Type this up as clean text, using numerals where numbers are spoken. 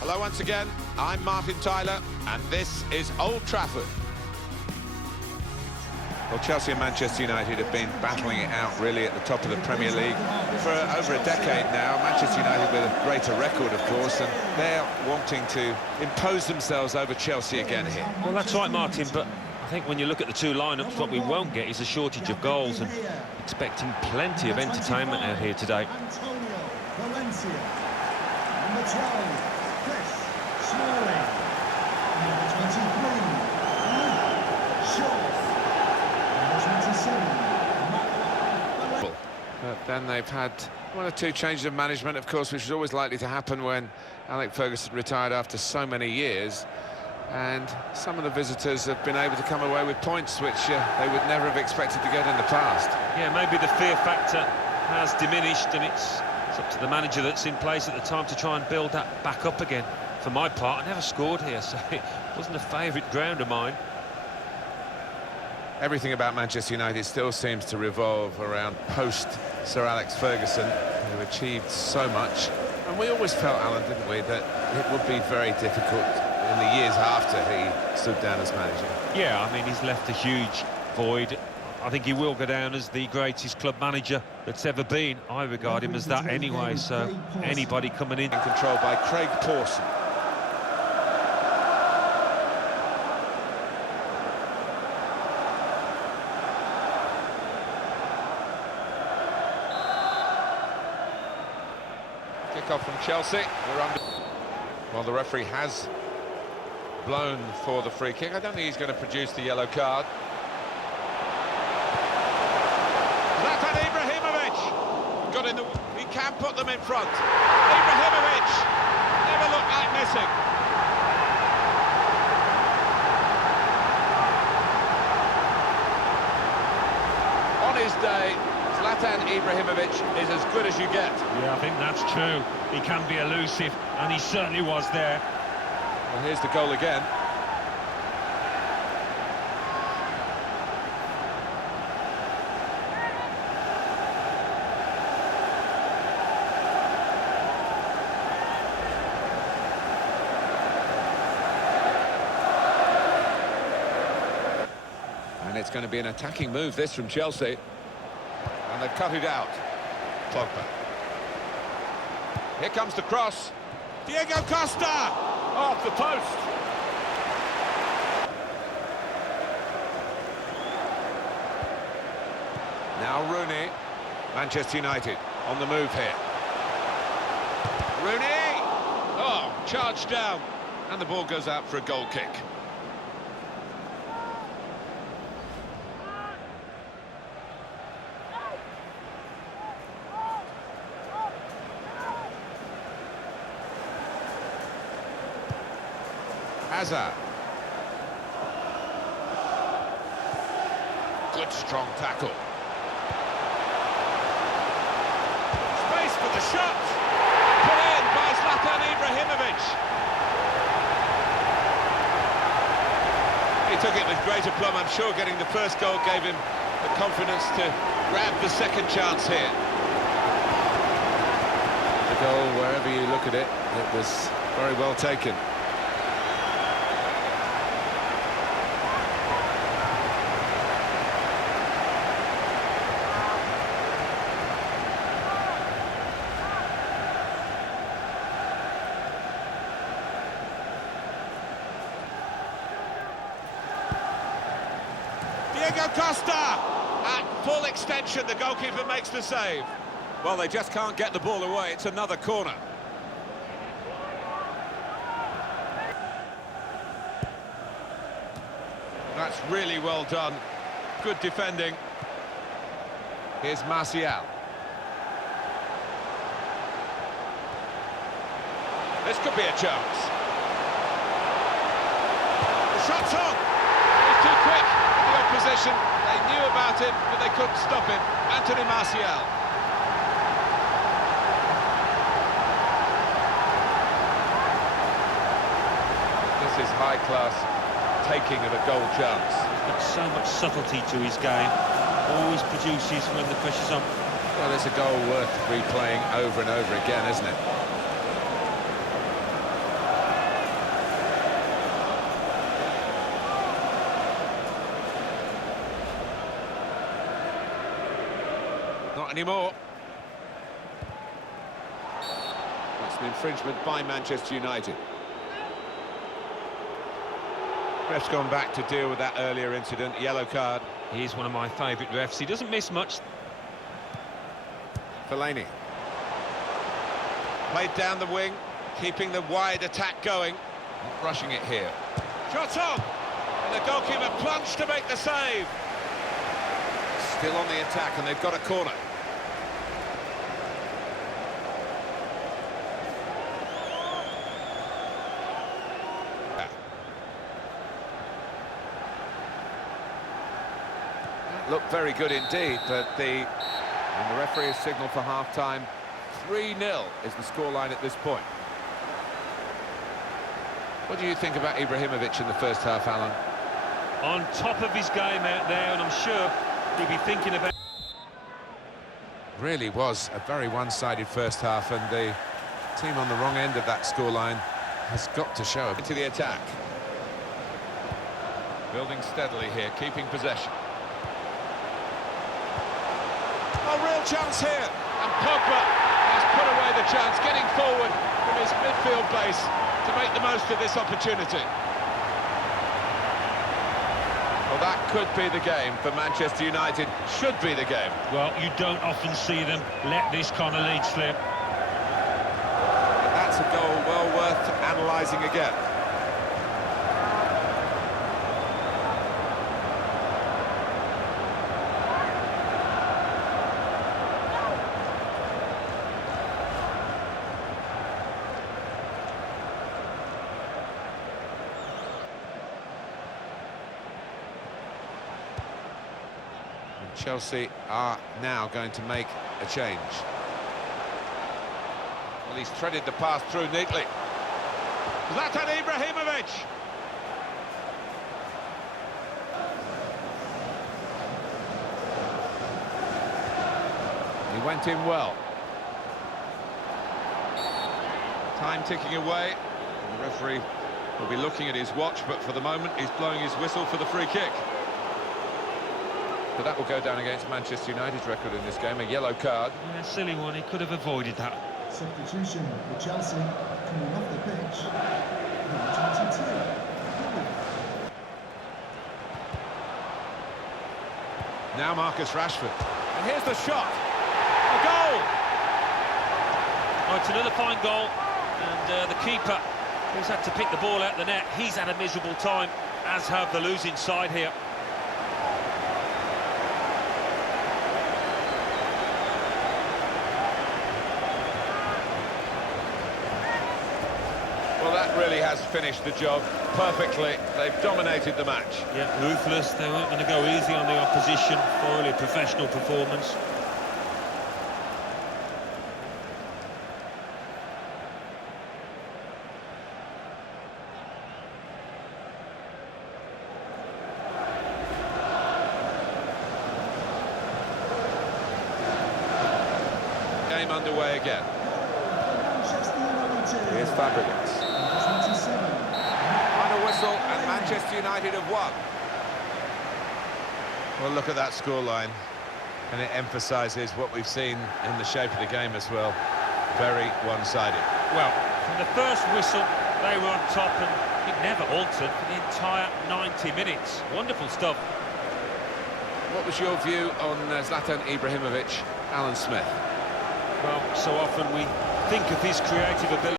Hello once again, I'm Martin Tyler, and this is Old Trafford. Well, Chelsea and Manchester United have been battling it out really at the top of the Premier League for over a decade now. Manchester United with a greater record, of course, and they're wanting to impose themselves over Chelsea again here. Well, that's right, Martin, but I think when you look at the two lineups, what we won't get is a shortage of goals, and expecting plenty of entertainment out here today. But then they've had one or two changes of management, of course, which is always likely to happen when Alex Ferguson retired after so many years. And some of the visitors have been able to come away with points which they would never have expected to get in the past. Yeah, maybe the fear factor has diminished, and it's up to the manager that's in place at the time to try and build that back up again. For my part, I never scored here, so it wasn't a favourite ground of mine. Everything about Manchester United still seems to revolve around post-Sir Alex Ferguson, who achieved so much. And we always felt, Alan, didn't we, that it would be very difficult in the years after he stood down as manager. Yeah, I mean, he's left a huge void. I think he will go down as the greatest club manager that's ever been. I regard him as that anyway, so anybody coming in. Controlled by Craig Pawson. Kick-off from Chelsea. We're under. Well, the referee has blown for the free kick. I don't think he's going to produce the yellow card. Zlatan Ibrahimovic got in the. He can put them in front. Ibrahimovic never looked like missing. On his day, Zlatan Ibrahimovic is as good as you get. Yeah, I think that's true. He can be elusive, and he certainly was there. Well, here's the goal again. And it's going to be an attacking move, this, from Chelsea. And they've cut it out. Pogba. Here comes the cross. Diego Costa! Off the post. Now Rooney. Manchester United on the move here. Rooney! Oh, charged down. And the ball goes out for a goal kick. Hazard. Good strong tackle. Space for the shot. Put in by Zlatan Ibrahimovic. He took it with great aplomb. I'm sure getting the first goal gave him the confidence to grab the second chance here. The goal, wherever you look at it, it was very well taken. Diego Costa! At full extension, the goalkeeper makes the save. Well, they just can't get the ball away. It's another corner. That's really well done. Good defending. Here's Martial. This could be a chance. The shot's on! He's too quick. The opposition, they knew about him, but they couldn't stop him. Anthony Martial. This is high-class taking of a goal chance. He's got so much subtlety to his game. Always produces when the pressure's on. Well, it's a goal worth replaying over and over again, isn't it? Not anymore. That's an infringement by Manchester United. Ref's gone back to deal with that earlier incident, yellow card. He's one of my favourite refs. He doesn't miss much. Fellaini. Played down the wing, keeping the wide attack going. Not rushing it here. Shot on! And the goalkeeper plunged to make the save. Still on the attack, and they've got a corner. Looked very good indeed, but the referee has signalled for half-time. 3-0 is the scoreline at this point. What do you think about Ibrahimovic in the first half, Alan? On top of his game out there, and I'm sure he'll be thinking about... Really was a very one-sided first half, and the team on the wrong end of that scoreline has got to show it. Into the attack. Building steadily here, keeping possession. A real chance here, and Pogba has put away the chance, getting forward from his midfield base to make the most of this opportunity. Well, that could be the game for Manchester United, should be the game. Well, you don't often see them let this kind of lead slip. And that's a goal well worth analysing again. Chelsea are now going to make a change. Well, he's threaded the pass through neatly. Zlatan Ibrahimovic! He went in well. Time ticking away. The referee will be looking at his watch, but for the moment he's blowing his whistle for the free kick. But that will go down against Manchester United's record in this game, a yellow card. Yeah, silly one, he could have avoided that. Substitution for Chelsea, coming off the pitch, number 22. Now Marcus Rashford. And here's the shot. A goal! Oh, it's another fine goal. And the keeper, who's had to pick the ball out the net, he's had a miserable time, as have the losing side here. Well, that really has finished the job perfectly. They've dominated the match. Yeah, ruthless. They weren't going to go easy on the opposition. Thoroughly professional performance. Game underway again. Manchester United. Here's Fabregas. 27. Final whistle, and Manchester United have won. Well, look at that scoreline, and it emphasises what we've seen in the shape of the game as well. Very one-sided. Well, from the first whistle, they were on top, and it never altered for the entire 90 minutes. Wonderful stuff. What was your view on Zlatan Ibrahimovic, Alan Smith? Well, so often we think of his creative ability.